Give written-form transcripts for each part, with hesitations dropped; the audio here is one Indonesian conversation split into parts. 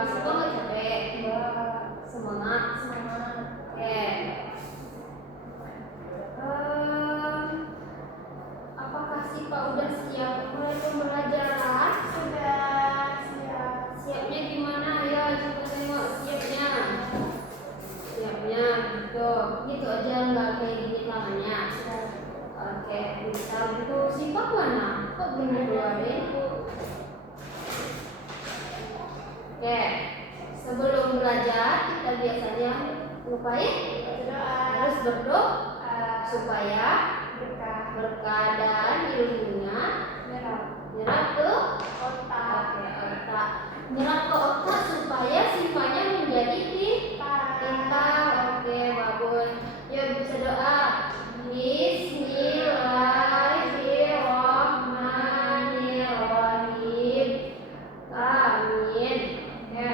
Siapa nggak capek? Semangat. Oke. Apakah Sipa udah siap mulai pembelajaran? Sudah siap. Siapnya gimana ya? Coba tengok siapnya. Siapnya gitu aja, nggak kayak gini tangannya. Oke, bisa gitu. Sipa mana? Kok belum keluarin? Oke, sebelum belajar kita biasanya ngapain? Harus berdoa supaya berkah dan ilmunya nyerap ke otak. Nyerap ke otak supaya sifanya menjadi pintar. Oke, bagus. Yuk bisa doa. Bismillahirrahmanirrahim. Amin. Oke.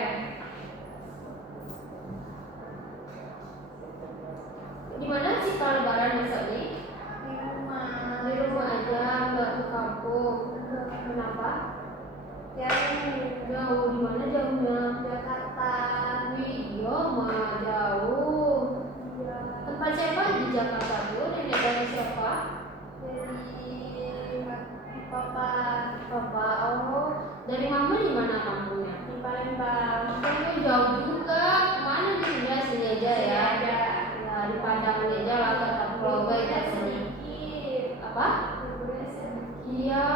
Di mana sih kalau lebaran besok nih? Di rumah aja, nggak ke kampung. Kenapa? Jauh. Di mana jauhnya? Jakarta. Iya, mah jauh. Tempat siapa di Jakarta Bu? Nenek dari siapa? Dari papa. Papa. Oh, dari mama di mana kampungnya? Di Palembang. Kamu jauh juga. Kemana nih? Udah sini aja ya. Ya, di Padang aja lah, kata Pulau kita sini. Apa? Iya.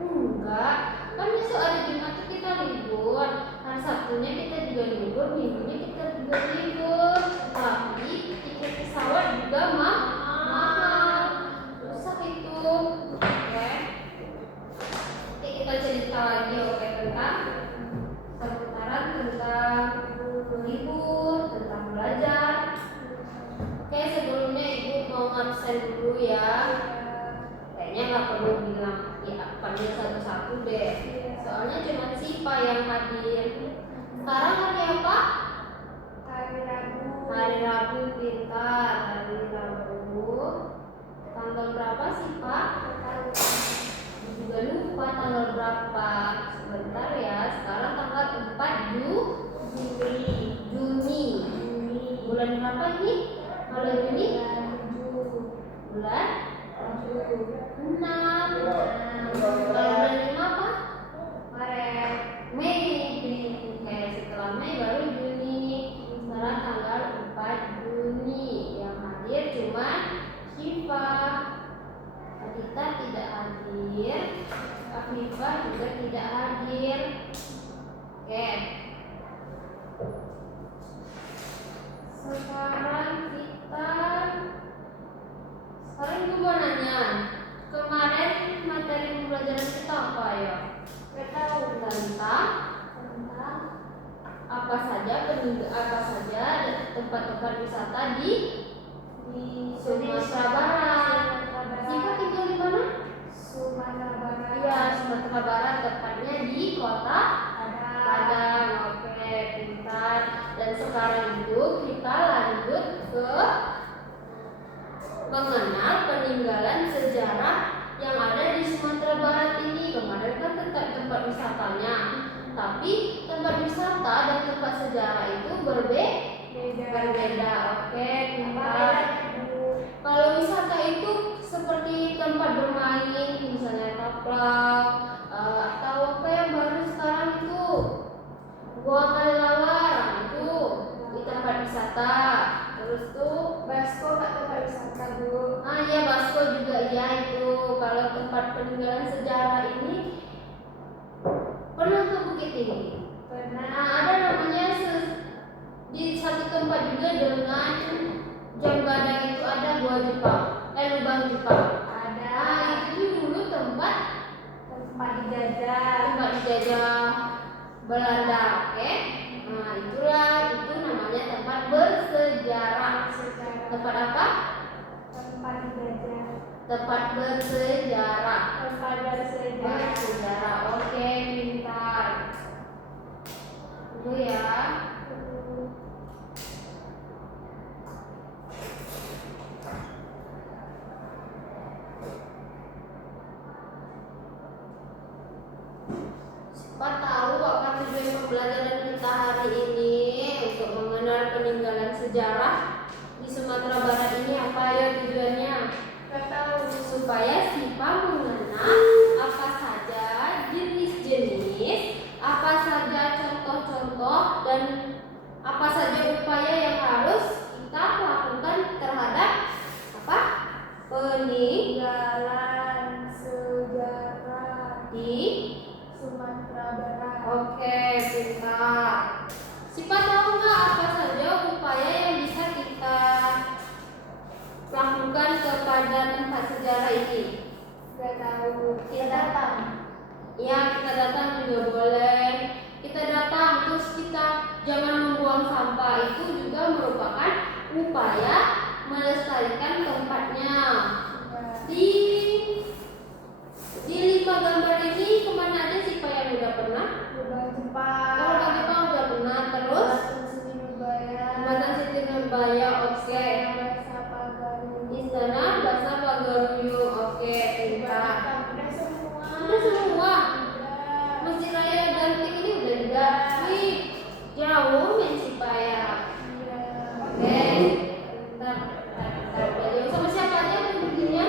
Enggak. Kan besok hari Jumat tuh kita libur. Hari Sabtunya kita juga libur, Minggunya kita juga libur. Tapi tiket pesawat juga mahal. Susah itu. Oke. Oke, kita cerita lagi tentang seputaran tentang libur, tentang belajar. Oke, sebelumnya Ibu mau ngabsen dulu ya. Kayaknya nggak perlu bilang ya, panggil satu-satu deh. Soalnya cuma Sipa yang hadir. Sekarang hari apa? Hari Rabu. Hari Rabu, pintar. Hari Rabu. Tanggal berapa Sipa? Juga lupa tanggal berapa. Sebentar ya. Sekarang tanggal 4 Juni. Bulan berapa ini? Kalau Juni? Bulan 6. Kalau bulan 5 apa? Mei. Oke, setelah Mei baru Juni. Sekarang tanggal 4 Juni. Yang hadir cuma Syifa. Adita tidak hadir. Afifah juga tidak hadir. Oke. Sekarang Ibu mau nanya, kemarin materi pembelajaran kita apa ya? Gak tahu. Tentang apa saja tempat-tempat wisata di Sumatera Barat. Siapa tinggal di mana? Sumatera Barat. Iya, Sumatera Barat, tepatnya di kota Padang. Oke, pintar. Dan sekarang itu kita lanjut ke mengenal peninggalan sejarah yang ada di Sumatera Barat ini. Kemarin kan tentang tempat wisatanya, tapi tempat wisata dan tempat sejarah itu berbeda. Oke, pintar. Kalau wisata itu seperti tempat bermain, misalnya taplak, atau apa yang baru sekarang itu Goa Kelelawar, itu di tempat wisata. Terus tuh Basko gak tempat wisata Bu. iya, Basko juga ya itu. Kalau tempat peninggalan sejarah ini pernah ke Bukit Tinggi? Pernah. Ada namanya di satu tempat juga dengan jam gadang itu ada gua Jepang, lubang Jepang. Ada. Itu dulu tempat dijajah Belanda. Oke. Nah, itu namanya tempat bersejarah. Tempat apa? Tempat dijajah. Tempat bersejarah. Bersejarah. Oke, pintar. Tunggu ya. Siapa tahu kok kan tujuan pembelajaran kita kali ini untuk mengenal peninggalan sejarah di Sumatera Barat ini apa ya tujuannya? Gak tahu. Supaya Sipa mengenal apa saja jenis-jenis, apa saja contoh-contoh, dan apa saja upaya yang harus kita lakukan terhadap apa? Peninggalan sejarah Di Sumatera Barat. Oke, pintar. Sipa tahu nggak apa saja upaya yang bisa kita lakukan kepada tempat sejarah ini? Gak tahu. Kita datang. Ya, kita datang juga boleh. Kita datang terus kita jangan membuang sampah, itu juga merupakan upaya melestarikan tempatnya. Di 5 gambar ini kemana aja sih Pak yang udah pernah? Lubang Jepang. Kalau di Jepang udah pernah, terus Jembatan Siti Nurbaya. Jembatan Siti Nurbaya, oke. Bahasa Pagaru. Istana Bahasa Pagaruyu, oke, pintar. Udah semua. Udah semua. Udah. Masjid Raya Ganting ini udah juga. Wih, jauh men sih Pak ya. Iya. Oke, bentar. Belajar sama siapa aja perginya?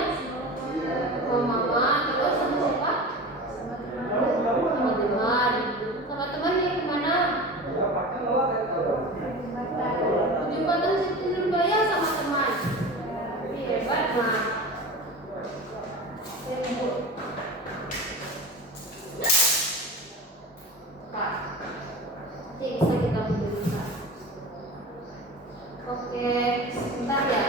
Sama mama, terus sama siapa? Sama teman. Sama teman. Sama teman yang kemana? Jembatan. Jembatan Siti Nurbaya sama teman. Hebat mah. Kak, nanti bisa kita berdua. Oke, sebentar ya.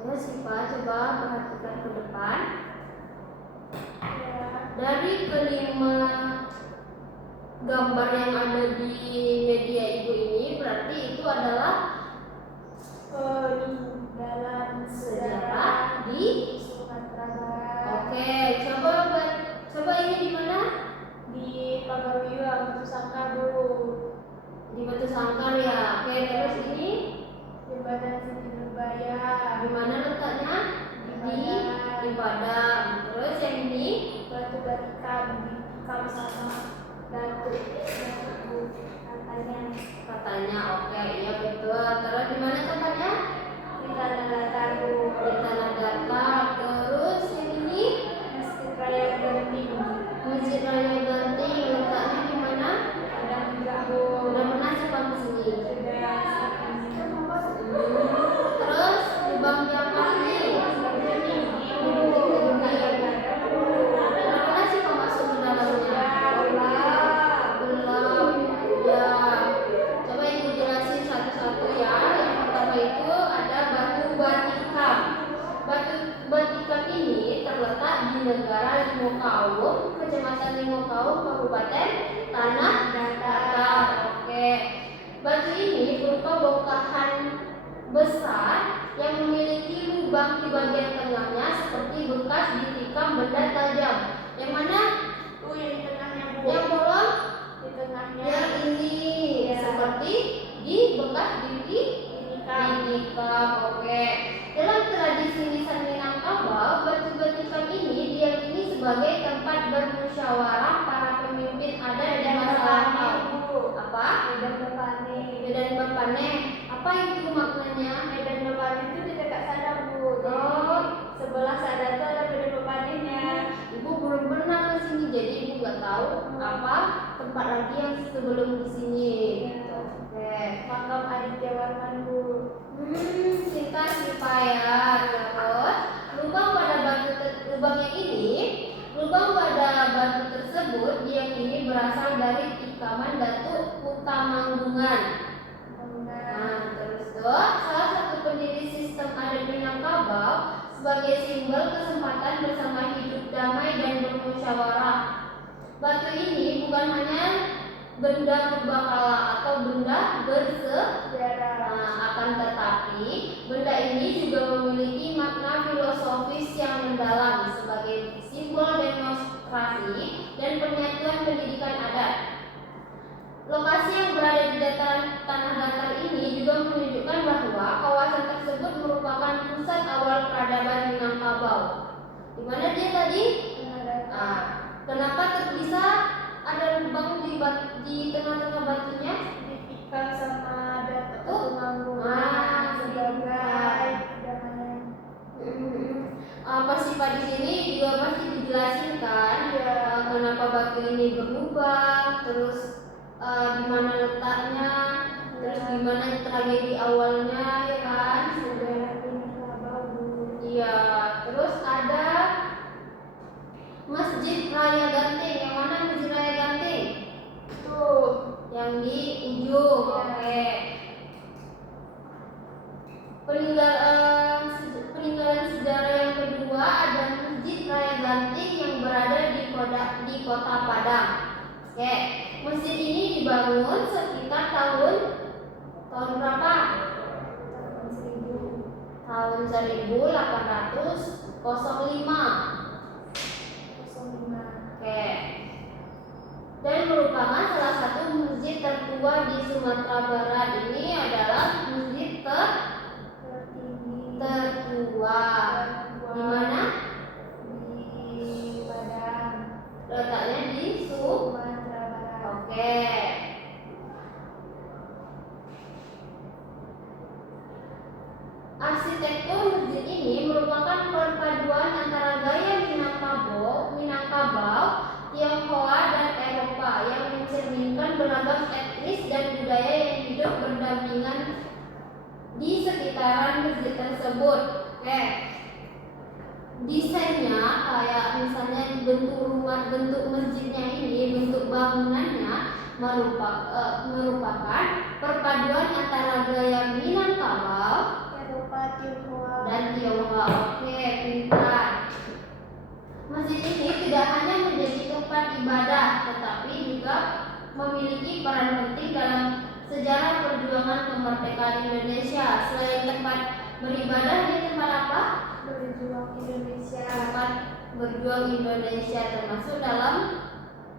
Ayo Sipa, coba perhatikan ke depan. Dari kelima gambar yang ada di media ibu ini, berarti itu adalah Peninggalan sejarah di. Sumatera Barat. Oke, coba ini di mana? Di Pagaruyu, Batu Sangkar Bu. Di Batu Sangkar ya. Oke, terus ini Jembatan Siti Nurbaya. di mana letaknya? Di Padang. Terus yang ini Batu Batikan dikam sama Batu Bu katanya. oke, iya betul. Terus di mana tempatnya? Di Tanah Datar Bu. Di Tanah Datar. Terus yang ini Masjid Raya Genting. Masjid Raya Ganting, letaknya di mana? Padang juga Bu. Udah pernah Sipa ke sini? Sudah. Terus lubang Jepang nih. Udah pernah Sipa masuk ke dalamnya? Belum. Ya. Coba ibu jelasin satu-satu ya. Yang pertama itu ada batu batikam. Batu batikam ini terletak di negara Limokawung, Kecamatan Limokawung, Kabupaten Tanah Datar. Oke. Batu ini berupa bongkahan besar yang memiliki lubang di bagian tengahnya seperti bekas ditikam benda tajam. Yang mana? Yang di tengahnya Bu. Yang bolong? Di tengahnya. Yang ini Ya. seperti di bekas ditikam. Oke. Dalam tradisi lisan Minangkabau, batu batikam ini diyakini sebagai tempat bermusyawarah para pemimpin adat di masa lampau. Apa? Medan Bapane. Medan Bapane. Apa itu maknanya? Medan Bapane itu di dekat sana Bu. Jadi Oh. sebelah sana itu ada Medan Bapanenya. Ibu belum pernah ke sini, jadi ibu nggak tahu apa tempat lagi yang sebelum di sini. Oke. Makam Aditya Warman Bu. Kita Sipa ya. Terus lubang pada batu tersebut diyakini berasal dari tikaman Datuk Utamanggungan. Nah, terus salah satu pendiri sistem adat Minangkabau sebagai simbol kesempatan bersama hidup damai dan bermusyawarah. Batu ini bukan hanya benda purbakala atau benda bersejarah, akan tetapi benda ini juga memiliki makna filosofis yang mendalam sebagai administrasi dan penyatuan pendidikan adat. Lokasi yang berada di dataran tanah datar ini juga menunjukkan bahwa kawasan tersebut merupakan pusat awal peradaban Minangkabau. Di mana dia tadi? Kenapa bisa ada lubang di tengah-tengah batunya? Ditikam sama ada Tumanggung. sebagai Pasifa di sini juga pasti dijelasin kan? Kenapa batu ini berlubang, terus di mana letaknya, terus gimana tragedi awalnya, ya kan? Iya, terus ada Masjid Raya Ganting. Yang mana Masjid Raya Ganting? Tuh, Yang di ujung. Oke. Peninggalan sejarah yang kedua ada Masjid Raya Ganting yang berada di Kota Padang. Oke, masjid ini dibangun sekitar tahun berapa? Tahun 1805. Oke. Dan merupakan salah satu masjid tertua di Sumatera Barat. Ini adalah masjid tertua. Di mana? Di Padang. Letaknya di Sumatera Barat. Oke. Arsitektur masjid ini merupakan perpaduan antara gaya Minangkabau, Tionghoa dan Eropa yang mencerminkan beragam etnis dan budaya yang hidup berdampingan di sekitaran masjid tersebut. Oke. Desainnya kayak misalnya bentuk masjidnya ini, bentuk bangunannya merupakan perpaduan antara gaya Minangkabau dan Tionghoa. Oke, pintar. Masjid ini tidak hanya menjadi tempat ibadah, tetapi juga memiliki peran penting dalam sejarah perjuangan kemerdekaan Indonesia. Selain tempat beribadah, ini tempat apa? Berjuang Indonesia. Tempat berjuang Indonesia, termasuk dalam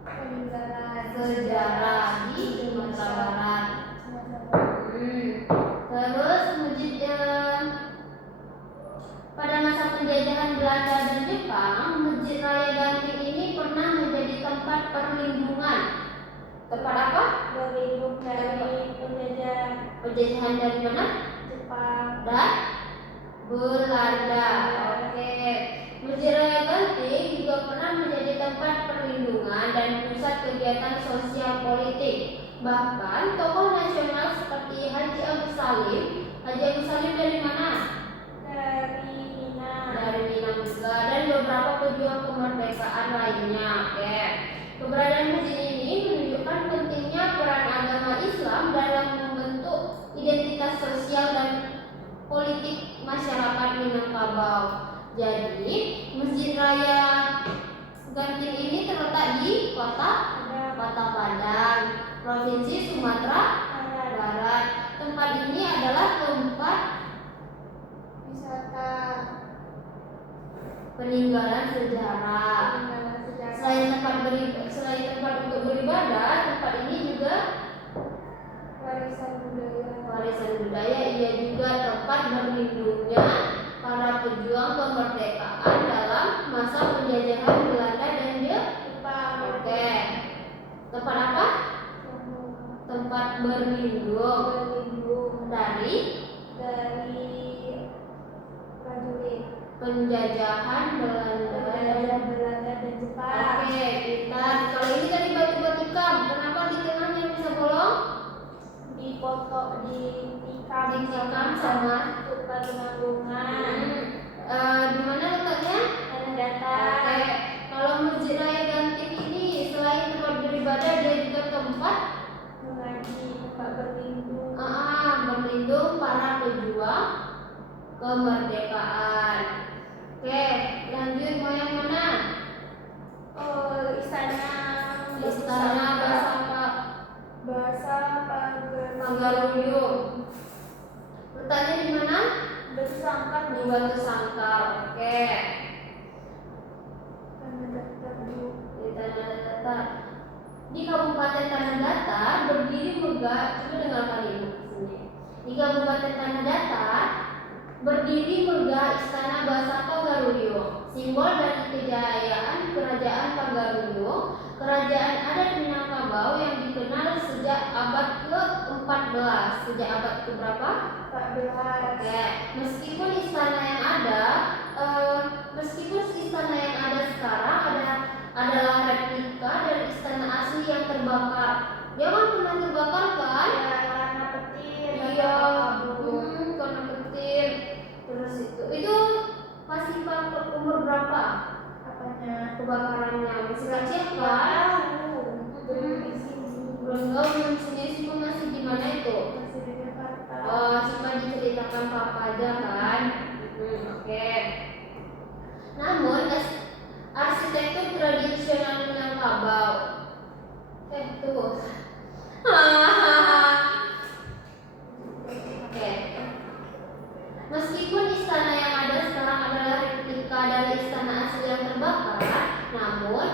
Peninggalan sejarah di Sumatera Barat. Terus masjid pada masa penjajahan Belanda dan Jepang, Masjid Raya Ganting ini pernah menjadi tempat perlindungan. Tempat apa? berlindung dari Penjajahan dari mana? Jepang Dan Belanda. Oke. Masjid Raya Ganting juga pernah menjadi tempat perlindungan dan pusat kegiatan sosial politik. Bahkan tokoh nasional seperti Haji Agus Salim. Haji Agus Salim dari mana? dari Minang. Dari Minang juga, dan beberapa pejuang kemerdekaan lainnya. Oke. Keberadaan masjid ini menunjukkan pentingnya peran agama Islam dalam membentuk identitas sosial dan politik masyarakat Minangkabau. Jadi, Masjid Raya Ganting ini terletak di Kota Padang, Provinsi Sumatera Barat. Tempat ini adalah tempat wisata peninggalan sejarah. Selain tempat untuk beribadah, tempat ini juga warisan budaya. Ia juga tempat berlindungnya para pejuang kemerdekaan dalam masa penjajahan Belanda dan Jepang. Oke. Tempat apa? Tempat berlindung dari prajurit penjajahan Belanda dan Jepang. Oke, kita kalau ini tadi batu batikam, kenapa di tengahnya bisa bolong? Ditikam sama Tumanggungan. Di mana letaknya? Tanah datar. Oke, kalau Masjid Raya Ganting ini selain tempat beribadah, dia juga tempat Mengaji, tempat berlindung. berlindung para pejuang kemerdekaan. Oke, lanjut mau yang mana? Istana Bahasa Pagaruyung. Letaknya di mana? Batu Sangkar. Di Batu Sangkar. Oke. Tanah datar juga. Coba dengarkan ini di sini. Di Kabupaten Tanah Datar berdiri megah Istana Basa Pagaruyung, simbol dari kejayaan Kerajaan Pagaruyung, kerajaan adat Minangkabau yang dikenal sejak abad ke-14. Sejak abad ke berapa? 14. Oke. Meskipun istana yang ada sekarang adalah replika dari istana asli yang terbakar. Jangan pernah terbakar kan? Ya, karena petir. Iya, karena petir. Terus itu masih umur berapa? Apanya? Kebakarannya masih kecil kan? Belum tahu di sini masih di mana itu? Masih di Jakarta. Oh, cuma diceritakan papa aja kan? Oke. Namun arsitektur tradisional Minangkabau tuh. Oke. Meskipun istana yang ada sekarang adalah replika dari istana asli yang terbakar, namun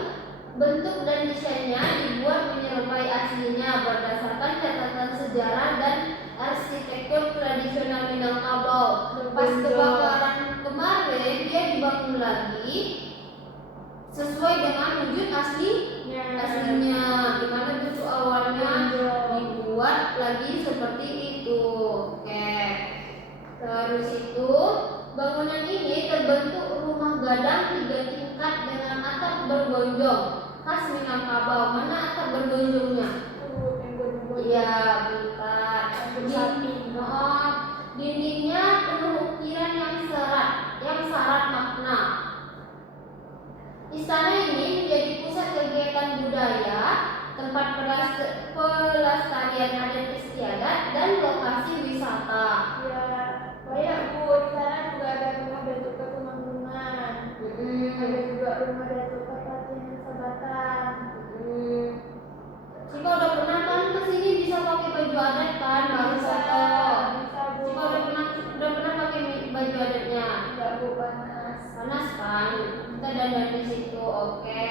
bentuk dan desainnya dibuat menyerupai aslinya berdasarkan catatan sejarah dan arsitektur tradisional Minangkabau. Pas kebakaran kemarin dia dibangun lagi sesuai dengan wujud aslinya. Gimana bentuk awalnya dibuat lagi seperti itu. Oke. Terus itu bangunan ini terbentuk rumah gadang 3 tingkat dengan atap bergonjong khas Minangkabau. Mana atap bergonjongnya? Iya, bentar. Dindingnya penuh ukiran yang syarat makna. Istana ini menjadi pusat kegiatan budaya, tempat pelestarian adat istiadat dan lokasi wisata. Ya, banyak Bu. Di sana juga ada rumah Datuk Ketumanggungan. Ada juga rumah Datuk Kepatihan Sabatan. Cika udah pernah kan kesini bisa pakai baju adat kan? Bisa Bu. Cika udah pernah pakai baju adatnya? Enggak Bu, panas. Panas kan? Kita dandan di situ. Oke.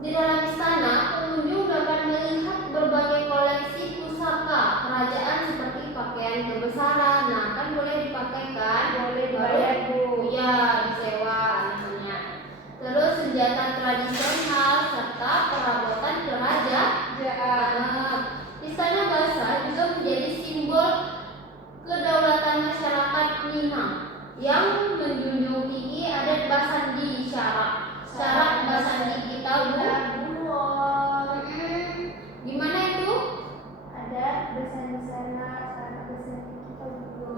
Di dalam istana, pengunjung dapat melihat berbagai koleksi pusaka kerajaan seperti pakaian kebesaran. Nah, kan boleh dipakai kan? Boleh dibayar Bu. Iya, disewa namanya. Terus senjata tradisional serta perabotan kerajaan. Istana Basa juga menjadi simbol kedaulatan masyarakat Minang yang menjunjung tinggi adat Basandi syarat Basandi kita Bu. Gimana itu? Ada Basandi sana, syarat Basandi kita Bu.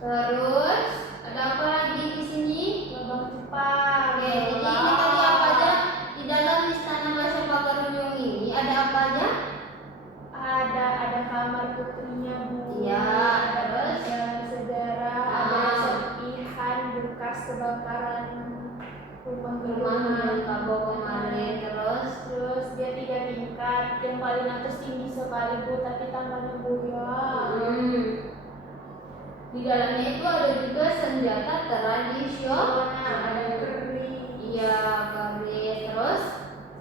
Terus ada apa lagi di sini? Lubang Jepang. Oke, jadi ini tadi apa aja di dalam Istana Basa Pagaruyung ini ada apa aja? Ada kamar putrinya Bu. Iya, Ada sejarah, ada Ah. serpihan bekas kebakaran rumah Minangkabau kemarin. Terus dia 3 tingkat, yang paling atas tinggi sekali Bu, tapi tangganya goyang. Di dalamnya itu ada juga senjata tradisional. Ada keris. Iya, keris. Terus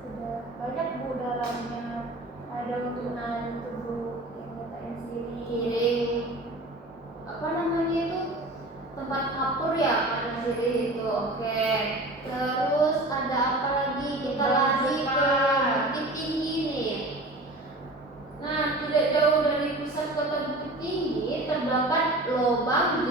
Sudah banyak Bu dalamnya. Ada utunan itu Bu, yang katain sirih. kiring apa namanya itu, tempat kapur ya kanan kiri itu. Oke. Terus ada apa lagi? Kita lari ke Bukit Tinggi nih. Nah, tidak jauh dari pusat kota Bukit Tinggi terdapat lobang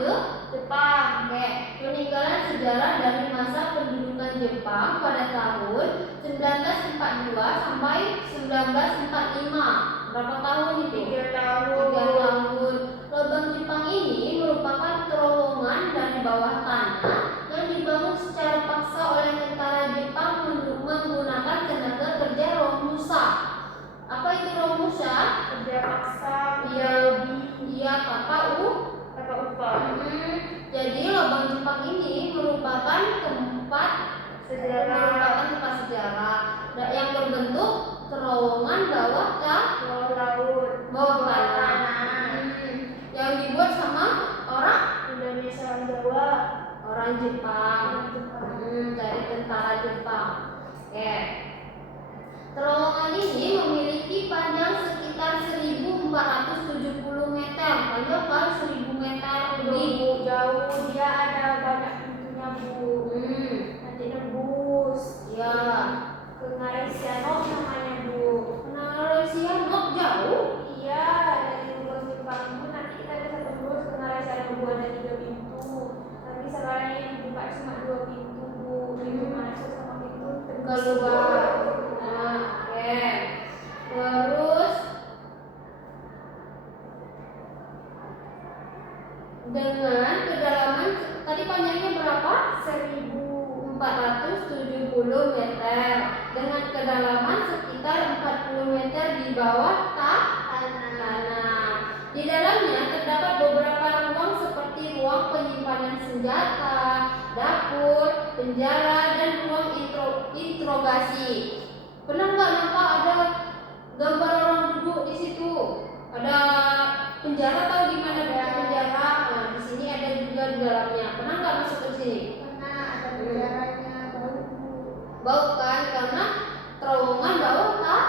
Jepang. Oke, peninggalan sejarah dari masa pendudukan Jepang pada tahun 1942 sampai 1945. Berapa tahun itu? 3 tahun. 3 tahun. Lubang Jepang ini merupakan terowongan dari bawah tanah yang dibangun secara paksa oleh tentara Jepang menggunakan tenaga kerja Romusa. Apa itu Romusa? Kerja paksa. Iya, kakak upah. Jadi lubang Jepang ini merupakan tempat sejarah yang berbentuk terowongan bawah laut. bawah tanah. Yang dibuat sama orang Indonesia, Jawa. orang Jepang. Dari tentara Jepang. Oke. Terowongan ini memiliki panjang sekitar 1.470 meter. Panjang kan 1.000 meter lebih. Jauh, dia ada banyak pintunya Bu. Nanti nembus. Ya. Ke Ngarai Sianok namanya Bu. Ngarai Sianok jauh? Iya, dari Lubang Jepang itu nanti kita bisa tembus ke Ngarai Sianok Bu, ada 3 pintu. Tapi sekarang yang dibuka cuma 2 pintu Bu. Pintu masuk sama pintu Keluar. Nah, oke. Terus dengan kedalaman tadi panjangnya berapa? 1.470 meter dengan kedalaman sekitar 40 meter di bawah tanah. Di dalamnya terdapat beberapa ruang seperti ruang penyimpanan senjata, dapur, penjara, dan ruang interogasi. Pernah nggak nampak ada gambar orang duduk di situ? Ada penjara, tahu gimana penjara? Nah, di sini ada juga di dalamnya. Pernah nggak masuk ke sini? Pernah, ada penjaranya, bau. Bau kan? Karena terowongan bau kan?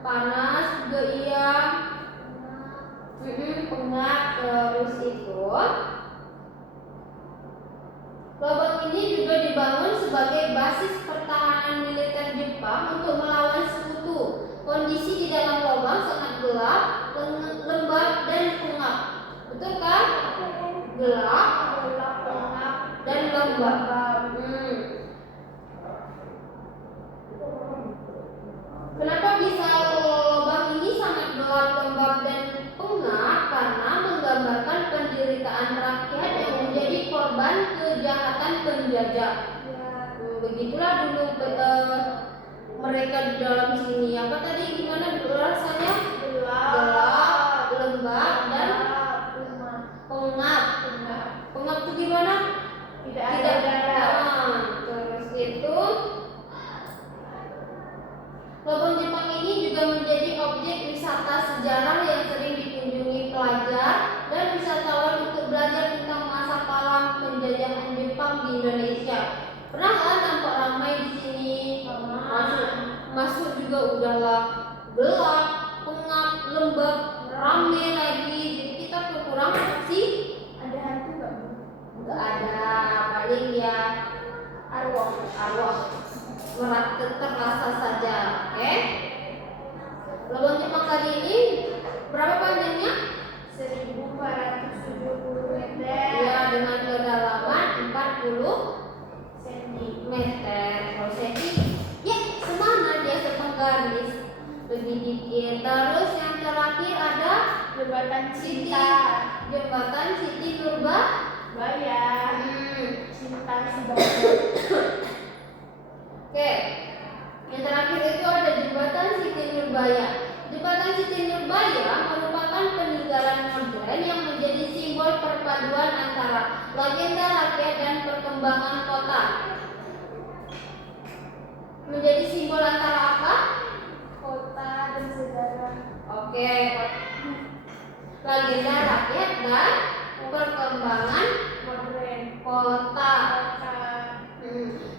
Panas juga iya. Pengap. Terus itu lubang ini juga dibangun sebagai basis pertahanan militer Jepang untuk melawan sekutu. Kondisi di dalam lubang sangat gelap, lembab, dan pengap. Betul kan? Gelap, Pengap, dan lembab. Kenapa bisa lubang ini sangat gelap, lembab, dan pengap? Karena menggambarkan penderitaan rakyat yang menjadi korban kejahatan penjajah. Begitulah dulu mereka di dalam sini. Apa tadi gimana rasanya? Gelap, lembab, dan pengap. Pengap itu gimana? Tidak ada udara. Terus itu lubang Jepang ini juga menjadi objek wisata sejarah yang sering dikunjungi pelajar dan wisatawan untuk belajar tentang masa kelam penjajahan Jepang di Indonesia. Pernah nggak nampak ramai di sini? Masuk juga udahlah gelap, pengap, lembab, ramai lagi. Jadi kita kekurangan sih. Ada hantu nggak Bu? Nggak ada, paling ya arwah terasa saja. Oke? Lubang Jepang tadi ini berapa panjangnya? 1.470 meter. Ya, dengan kedalaman 40 cm. Kalau senti, ya semana dia setengah garis lebih dikit. Terus yang terakhir ada Jembatan Cinta. Jembatan Siti Nurbaya. Cinta Sebaya. Oke, yang terakhir itu ada Jembatan Siti Nurbaya. Jembatan Siti Nurbaya merupakan peninggalan modern yang menjadi simbol perpaduan antara legenda rakyat dan perkembangan kota. Menjadi simbol antara apa? Kota dan sejarah. Oke, legenda rakyat dan perkembangan Modern. kota.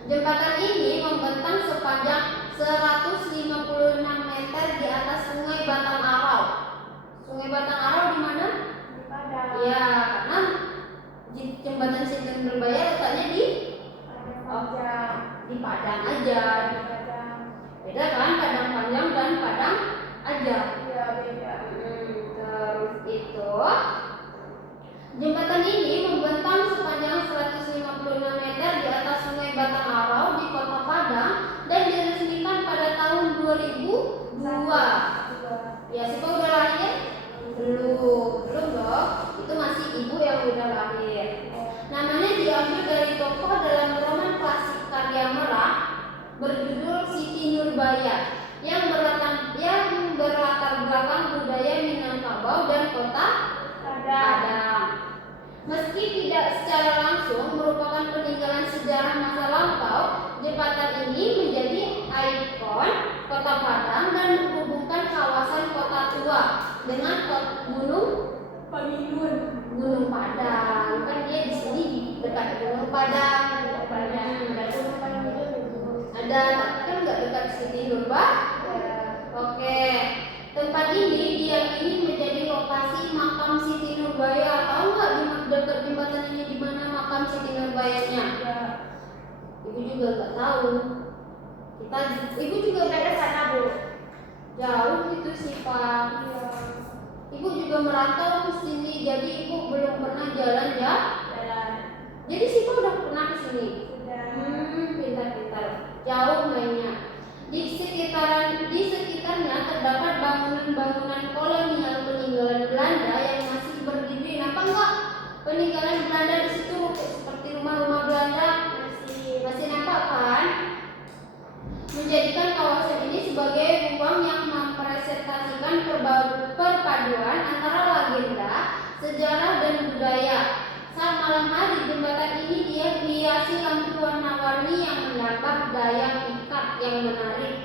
Jembatan ini membentang sepanjang 156 meter di atas Sungai Batang Arau. Sungai Batang Arau di mana? Di Padang. Ya, karena Jembatan Siti Nurbaya letaknya di Padang. di Padang aja. Di Padang. Beda kan Padang Panjang dan Padang aja. Iya, beda. Terus itu jembatan ini membentang sepanjang 156 meter di atas Sungai Batang Arau di Kota Padang dan diresmikan pada tahun 2002. Ya, siapa udah lahir? Belum dong. Itu masih ibu yang udah lahir. Namanya diambil dari tokoh dalam roman klasik karya Merak berjudul Siti Nurbaya yang berlatar belakang budaya Minangkabau dan Kota Padang. Meski tidak secara langsung merupakan peninggalan sejarah masa lampau, jembatan ini menjadi ikon Kota Padang dan menghubungkan kawasan Kota Tua dengan Gunung Padang. Kan dia di sini dekat Gunung Padang. Ada, tapi kan nggak dekat Siti Nurbaya. Nurbayanya? Ya. Ibu juga nggak tahu. Ibu juga Kita ke sana, Bu. jauh gitu sih Pak. Iya. Ibu juga merantau ke sini, jadi ibu belum pernah jalan ya. Jalan. Jadi Siva udah pernah ke sini. Sudah. Pintar-pintar. Jauh mainnya. Di sekitarnya terdapat bangunan-bangunan kolonial peninggalan Belanda yang masih berdiri. Nampak nggak peninggalan Belanda di situ seperti rumah-rumah Belanda? Masih nampak kan? Menjadikan kawasan ini sebagai ruang yang mempresentasikan perpaduan antara legenda, sejarah dan budaya. Saat malam hari, jembatan ini dihiasi lampu warna-warni yang menambah daya pikat yang menarik.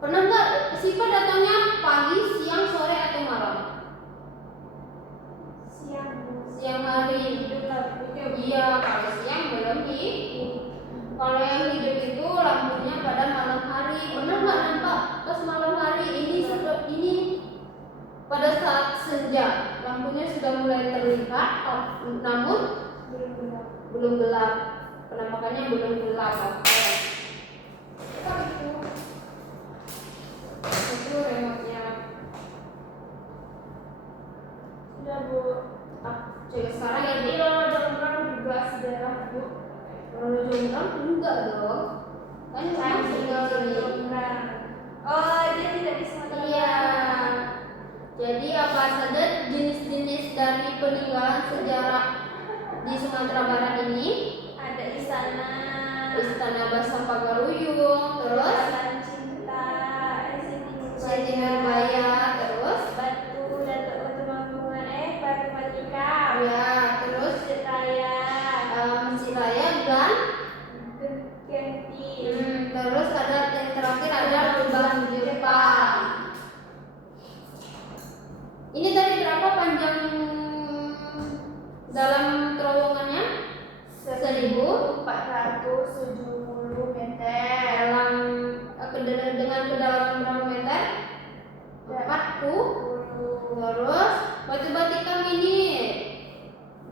Pernah nggak Siva datangnya pagi, siang, sore atau malam? Siang, Bu. Siang hari. Iya, kalau siang belum di. Kalau yang hidup itu lampunya pada malam hari. Pernah nggak nampak pas malam hari ini pada saat senja lampunya sudah mulai terlihat, namun belum gelap. Penampakannya belum gelap. Apa itu? Itu remote-nya. Sudah, Bu. Coba sekarang ya. Ini Roro Jonggrang juga sejarah, Bu. Roro Jonggrang enggak dong. Kan Candi tinggal Roro sini. Jonggrang. Oh, dia tidak di Sumatera. Iya. Jadi apa saja jenis-jenis dari peninggalan sejarah di Sumatera Barat ini? Ada istana. Istana Basampagaruyung, terus Istana Cinta, Siti Nurbaya, terus Batu Datuk Batu Mangkungan, Batu Matika, ya, terus Masjid Raya, Masjid Raya dan Genti. terus ada yang terakhir ada lubang Jepang. Ini tadi berapa panjang dalam terowongannya? 1.470 meter. Dengan kedalaman berapa meter? 40. Terus batu batikam ini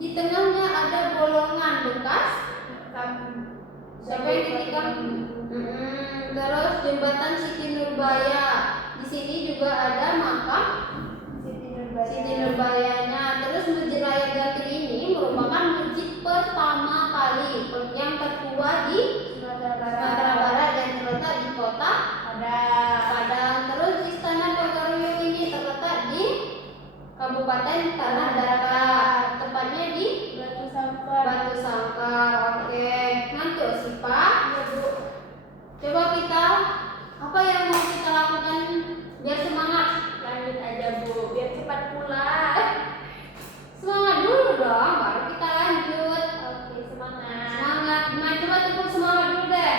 di tengahnya ada bolongan bekas. Siapa yang ditikam? Terus jembatan Siti Nurbaya. Di sini juga ada makam Siti Nurbayanya. Terus Masjid Raya Gantri ini merupakan masjid pertama kali yang tertua di Sumatera Barat yang terletak di kota Padang. Terus Istana Pagaruyung ini terletak di Kabupaten Tanah Datar, tepatnya di Batu Sangkar. Oke, ngantuk sih Pak. Coba kita apa yang mau kita lakukan biar semangat? Lanjut aja, Bu, biar cepat pulang. Semangat dulu dong, baru kita lanjut. Oke, semangat. Semangat. Nah, coba tepuk semangat dulu deh.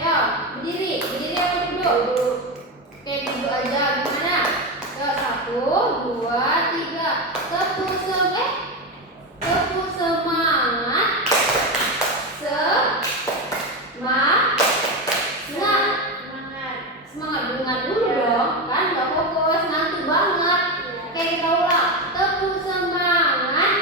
Ayo, berdiri atau duduk? Oke, duduk aja. Gimana? Yuk, 1, 2, 3. Tepuk semangat. Semangat dulu dong, kan nggak fokus, nanti banget. Oke, kita ulang. Tepuk semangat.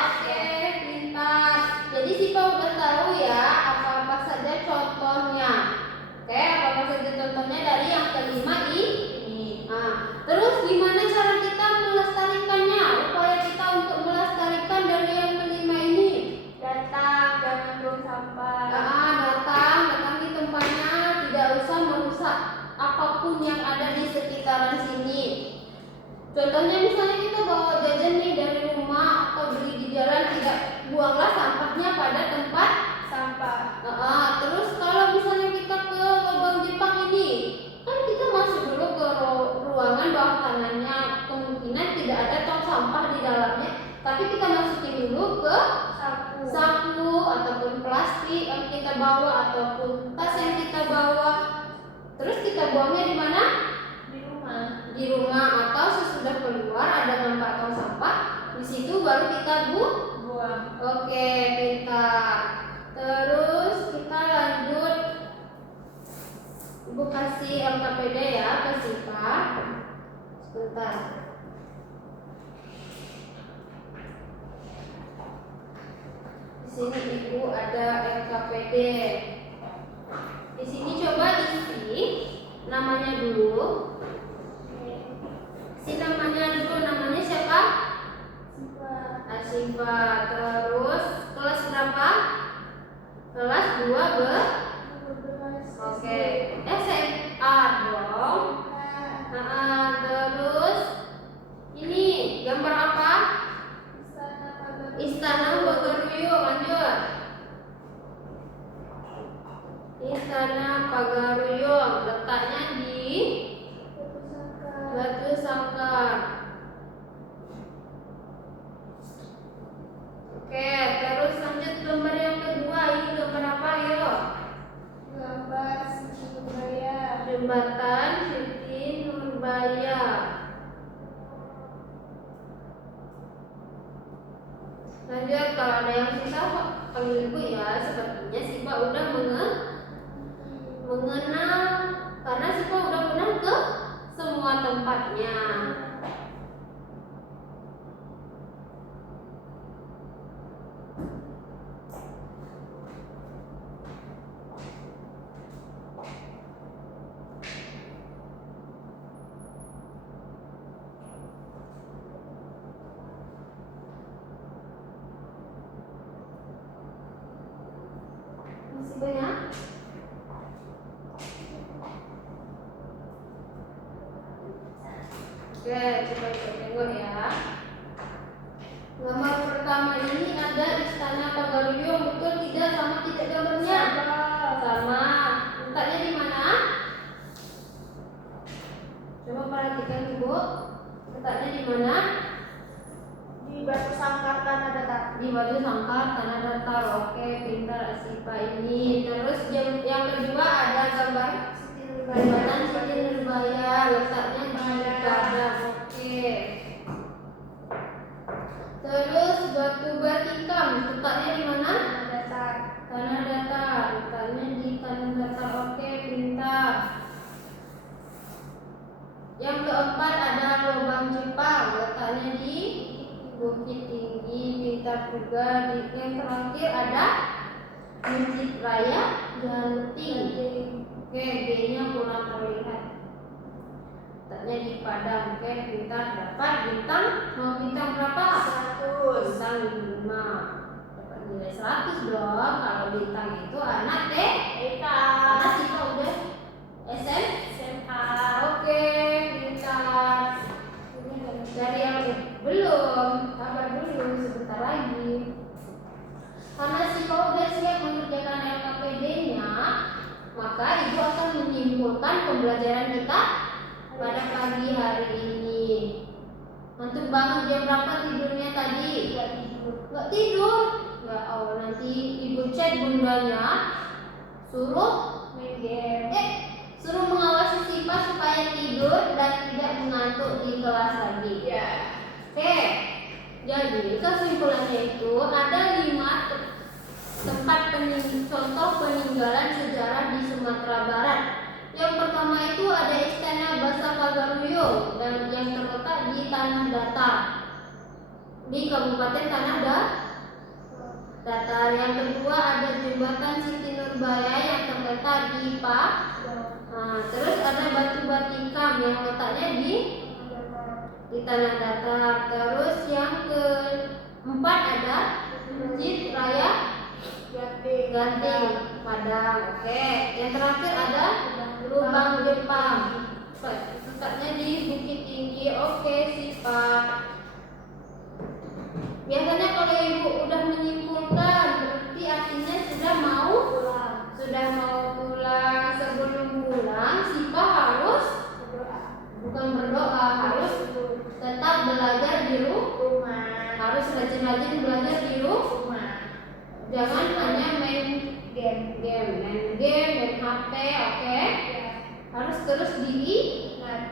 Oke, pintar. Jadi Siva udah tahu ya apa-apa saja contohnya. Oke, apa-apa saja contohnya dari yang kelima ini. Nah, terus gimana cara kita melestarikannya? Upaya kita untuk melestarikan dari yang kelima ini. Datang, jangan buang sampah. Datang di tempatnya, tidak usah merusak apapun yang ada di sekitaran sini. Contohnya misalnya kita bawa jajan nih dari rumah atau beli di jalan, tidak buanglah sampahnya pada tempat Sampah. Terus kalau misalnya kita ke lubang Jepang ini, kan kita masuk dulu ke ruangan bawah tanahnya, kemungkinan tidak ada tong sampah di dalamnya, tapi kita masukin dulu ke saku ataupun plastik yang kita bawa ataupun tas yang kita bawa. Terus kita buangnya di mana? Di rumah atau sesudah keluar ada tempat tong sampah, di situ baru kita buang. Oke, pintar. Terus kita lanjut. Ibu kasih LKPD ya ke Siva. Sebentar. Di sini Ibu ada LKPD. Di sini coba isi namanya dulu. Si namanya siapa? Asifa. Terus kelas berapa? Kelas 2 Oke. SMA dong. Terus ini gambar apa? Istana Pagaruyung. Lanjut. Istana Pagaruyung letaknya di Batu Sangkar. Oke, terus lanjut gambar yang kedua. Ini gambar apa, yuk? Gambar Siti Nurbaya. Jembatan Siti Nurbaya. Lanjut, kalau ada yang susah panggil Ibu ya. Sepertinya Siva udah mengenal, karena Siva udah pernah ke semua tempatnya. Masih banyak? Oke, coba kita tengok ya. Gambar pertama ini ada Istana Pagaruyung, betul tidak? Sama tidak gambarnya? Sama. Letaknya di mana? Coba perhatikan Ibu. Letaknya di mana? Di Batu Sangkar Tanah Datar. Di Batu Sangkar Tanah Datar. Oke, pintar Asifa ini. Terus yang kedua ada gambar Jembatan Siti Nurbaya, letaknya di Padang. Oke. Terus Batu Batikam, letaknya di mana? Tanah Datar. Tanah Datar, letaknya di Tanah Datar. Oke, pintar. Yang keempat ada Lubang Jepang, letaknya di Bukit Tinggi. Pintar juga. Yang terakhir ada Masjid Raya Genting. Oke, B-nya kurang terlihat. Letaknya di Padang. Oke, pintar. Dapat bintang. Mau bintang berapa? 100. Bintang 5. Dapat nilai 100 dong. Kalau bintang itu anak TK. karena kita udah SMA. Oke, pintar. Dari yang belum, sabar dulu sebentar lagi. Karena Siva udah siap mengerjakan LKPD-nya, maka Ibu akan menyimpulkan pembelajaran kita pada pagi hari ini. Untuk bangun jam berapa tidurnya tadi? Nggak tidur. Ya Allah, nanti Ibu cek bundanya, suruh Main game. suruh mengawasi Siva supaya tidur dan tidak mengantuk di kelas lagi. Ya. Oke, jadi kesimpulannya itu ada 5 tempat contoh peninggalan sejarah di Sumatera Barat. Yang pertama itu ada Istana Basa Pagaruyung dan yang terletak di Tanah Datar di Kabupaten Tanah Datar. Yang kedua ada Jembatan Siti Nurbaya yang terletak di terus ada Batu Batikam yang letaknya di Tanah Datar. Terus yang keempat ada Masjid Raya Genting Padang. Oke. Yang terakhir ada Lubang Jepang, letaknya di Bukit Tinggi. Oke, Siva. Biasanya kalau Ibu udah menyimpulkan, berarti artinya sudah mau pulang. Sebelum pulang, Siva harus bukan berdoa, harus tetap belajar di rumah. Harus rajin-rajin belajar di rumah. Jangan hanya main game, main HP, oke? Harus terus diingat.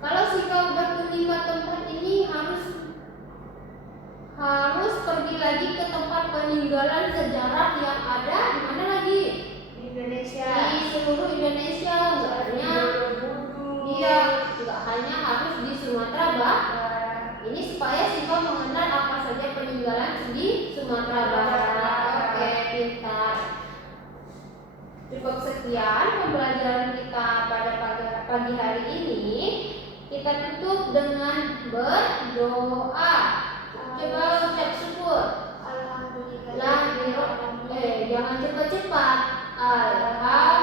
Kalau Siva udah ke 5 tempat ini harus pergi lagi ke tempat peninggalan sejarah yang ada di mana lagi? Di Indonesia. Di seluruh Indonesia, nggak hanya harus di Sumatera Barat. Ini supaya siswa mengenal apa saja peninggalan di Sumatera Barat. Oke, pintar. Cukup sekian pembelajaran kita pada pagi hari ini. Kita tutup dengan berdoa. Coba ucap syukur. Alhamdulillah. Jangan cepat-cepat. Alhamdulillah.